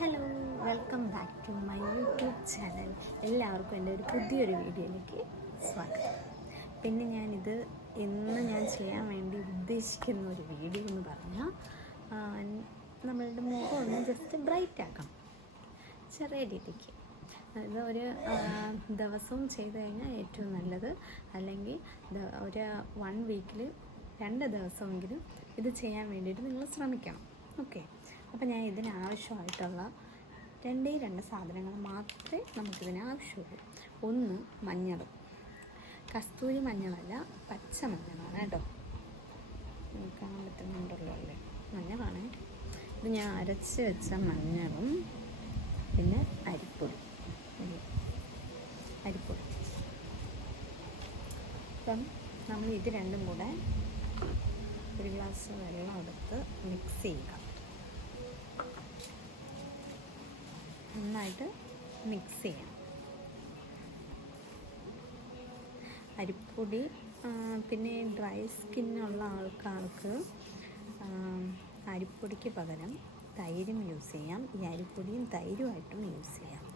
Hello, welcome back to my YouTube channel. എല്ലാവർക്കും എൻ്റെ ഒരു പുതിയൊരു വീഡിയോയിലേക്ക് സ്വാഗതം. പിന്നെ ഇന്ന് ഞാൻ ചെയ്യാൻ വേണ്ടി ഉദ്ദേശിക്കുന്ന ഒരു വീഡിയോ എന്ന് പറഞ്ഞാൽ നമ്മളുടെ മുഖം ഒന്ന് ജസ്റ്റ് ബ്രൈറ്റ് ആക്കണം, ചെറിയ രീതിക്ക്. ഇത് ഒരു ദിവസവും ചെയ്ത് കഴിഞ്ഞാൽ ഏറ്റവും നല്ലത്. അല്ലെങ്കിൽ ഒരു 1 വീക്കിൽ 2 ദിവസമെങ്കിലും ഇത് ചെയ്യാൻ വേണ്ടിയിട്ട് നിങ്ങൾ ശ്രമിക്കണം. ഓക്കെ, അപ്പോൾ ഞാൻ ഇതിനാവശ്യമായിട്ടുള്ള 2 സാധനങ്ങൾ മാത്രമേ നമുക്കിതിന് ആവശ്യമുള്ളൂ. ഒന്ന് മഞ്ഞൾ, കസ്തൂരി മഞ്ഞളല്ല, പച്ച മഞ്ഞളാണ് കേട്ടോ. കാണാൻ പറ്റുന്നുണ്ടല്ലോ അല്ലേ, മഞ്ഞളാണ് ഇത്. ഞാൻ അരച്ച് വെച്ച മഞ്ഞളും പിന്നെ അരിപ്പൊടി. അപ്പം നമ്മൾ ഇത് രണ്ടും കൂടെ ഒരു ഗ്ലാസ് വെള്ളം എടുത്ത് മിക്സ് ചെയ്യുക. നന്നായിട്ട് മിക്സ് ചെയ്യണം. അരിപ്പൊടി പിന്നെ ഡ്രൈ സ്കിന്നുള്ള ആൾക്കാർക്ക് അരിപ്പൊടിക്ക് പകരം തൈരും യൂസ് ചെയ്യാം. ഈ അരിപ്പൊടിയും തൈരുമായിട്ടും യൂസ് ചെയ്യാം.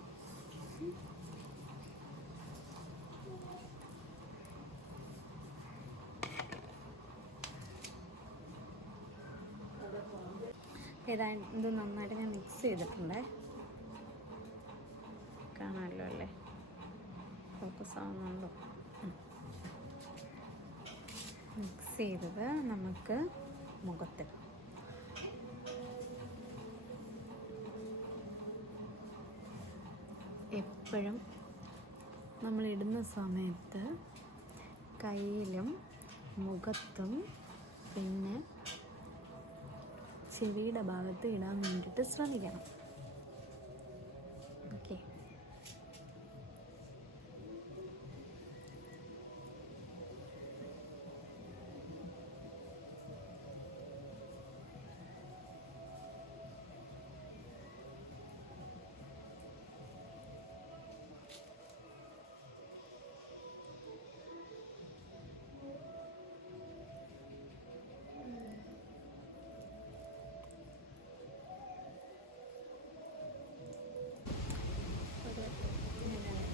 ഇത് നന്നായിട്ട് ഞാൻ മിക്സ് ചെയ്തിട്ടുണ്ട്. കാണാമല്ലോ അല്ലേ, ഫോക്കസ് ആവുന്നുണ്ടോ? മിക്സ് ചെയ്തത് നമുക്ക് മുഖത്ത് എപ്പോഴും നമ്മളിടുന്ന സമയത്ത് കയ്യിലും മുഖത്തും പിന്നെ ചെവിയുടെ ഭാഗത്ത് ഇടാൻ വേണ്ടിയിട്ട് ശ്രമിക്കണം. ഓക്കെ,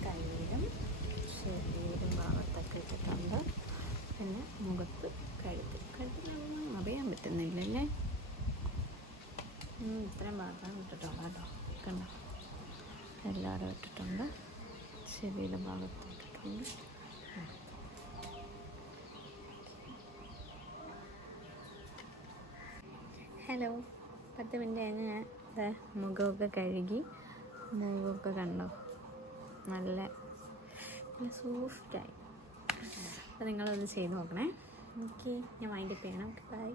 കയ്യിലും ശരീരം ഭാഗത്തൊക്കെ ഇട്ടിട്ടുണ്ട്. പിന്നെ മുഖത്ത് കഴുത്തിലൊന്നും അറിയാൻ പറ്റുന്നില്ലല്ലേ. ഇത്രയും ഭാഗം ഇട്ടിട്ടുള്ള കേട്ടോ, കണ്ടോ? എല്ലാവരും ഇട്ടിട്ടുണ്ട്. ശരീരം ഭാഗത്ത് ഇട്ടിട്ടുണ്ട്. ഹലോ, 10 മിനിറ്റ് കഴിഞ്ഞ് ഞാൻ മുഖമൊക്കെ കഴുകി. മുഖമൊക്കെ കണ്ടോ, നല്ല സോഫ്റ്റായി. അപ്പോൾ നിങ്ങളത് ചെയ്ത് നോക്കണേ. ഓക്കെ, ഞാൻ വൈൻഡപ്പ് ചെയ്യണം. ബൈ.